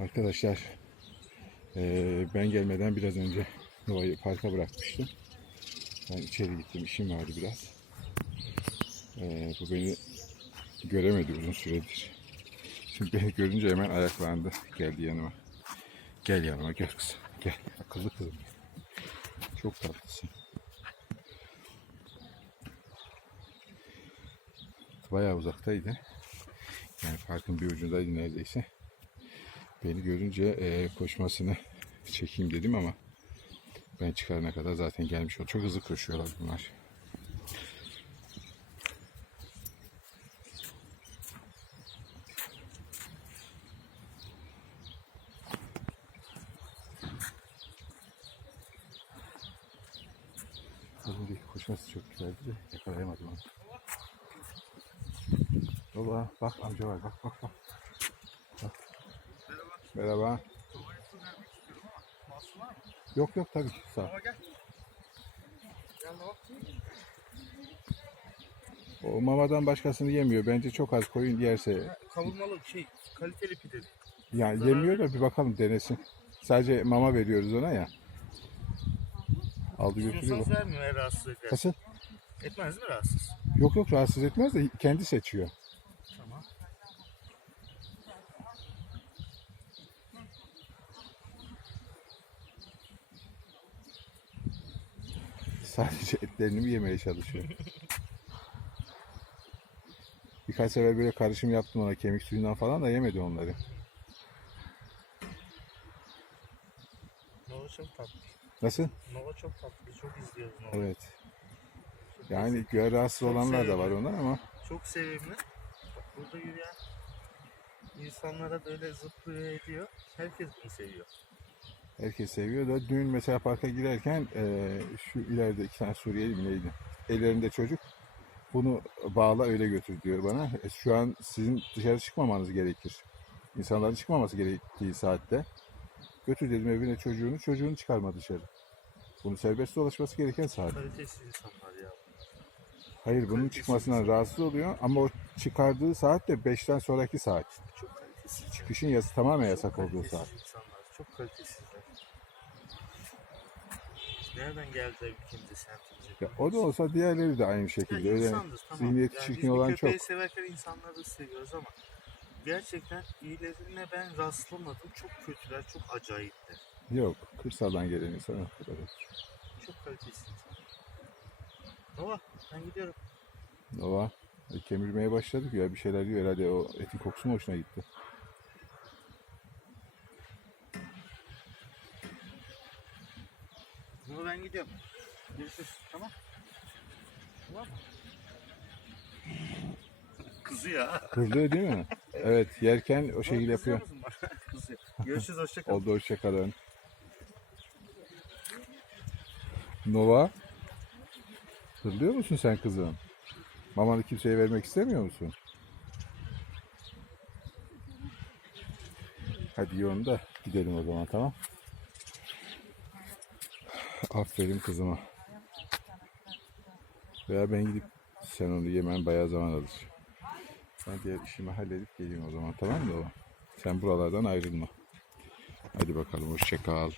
Arkadaşlar eee, ben gelmeden biraz önce Nova'yı parka bırakmıştım. Ben içeri gittim işim vardı biraz. Eee, bu beni göremedi uzun süredir. Şimdi beni görünce hemen ayaklandı. Geldi yanıma. Gel yanıma gel kızım. Gel. Akıllı kızım. Çok tatlısın. Bayağı uzaktaydı. Yani parkın bir ucundaydı neredeyse. Beni görünce eee, koşmasını çekeyim dedim ama ben çıkarana kadar zaten gelmiş oldu. Çok hızlı koşuyorlar bunlar. Önceki koşması çok güzeldi de yakalayamadım onu. Baba bak amca var bak bak. bak. Merhaba. Yok yok tabii ki sağ. O mamadan başkasını yemiyor. Bence çok az koyun yerse. Kavurmalı şey kaliteli pide. Yani yemiyor da bir bakalım denesin. Sadece mama veriyoruz ona ya. Aldı götürüyor. Vermiyor rahatsız eder. Nasıl? Etmez mi rahatsız? Yok yok rahatsız etmez de kendi seçiyor. Sadece etlerini mi yemeye çalışıyor? Birkaç sefer böyle karışım yaptım ona kemik suyundan falan da yemedi onları. Nova çok tatlı. Nasıl? Nova çok tatlı. Çok izliyoruz Nova. Evet. Yani göğe rahatsız olanlar da var onlar ama Çok sevimli. Bak burada yürüyen insanlara böyle zıplıyor ediyor. Herkes bunu seviyor. Herkes seviyor da dün mesela parka girerken eee, şu ileride iki tane Suriyeli mi neydi? Ellerinde çocuk. Bunu bağla öyle götür diyor bana. E, şu an sizin dışarı çıkmamanız gerekir. İnsanların çıkmaması gerektiği saatte. Götür dedim evine çocuğunu. Çocuğunu çıkarma dışarı. Bunu serbest dolaşması gereken saat. Kalitesiz insanlar ya. Hayır bunun Kalitesiz çıkmasından rahatsız oluyor ama o çıkardığı saat de 5'ten sonraki saat. Çok kalitesiz. Çıkışın yas tamamen Çok yasak olduğu kalitesiz saat. insanlar. Çok kalitesizler. Nereden geldiler ülkemize semtimize? Ya, o da olsa diğerleri de aynı şekilde. Ya Öyle insanız, tamam. zihniyeti Yani çirkin biz olan köpeği çok. severken insanları seviyoruz ama gerçekten iyilerine ben rastlamadım. Çok kötüler, çok acayipler. Yok. Kırsaldan gelen insan o kadar. Çok kalitesiz insanlar. Baba ben gidiyorum. Nova e, kemirmeye başladık ya bir şeyler diyor herhalde o etin kokusu mu hoşuna gitti. Baba ben gidiyorum. Görüşürüz tamam. Tamam? Kızıyor ha. Kırılıyor değil mi? Evet yerken o şekilde yapıyor. kızıyor. Görüşürüz hoşça kal. Oldu hoşçakalın. Nova Hırlıyor musun sen kızım? Mamanı kimseye vermek istemiyor musun? Hadi da gidelim o zaman tamam. Aferin kızıma. Veya ben gidip sen onu yemen bayağı zaman alır. Ben diğer işimi halledip geleyim o zaman tamam mı? Sen buralardan ayrılma. Hadi bakalım hoşça kal.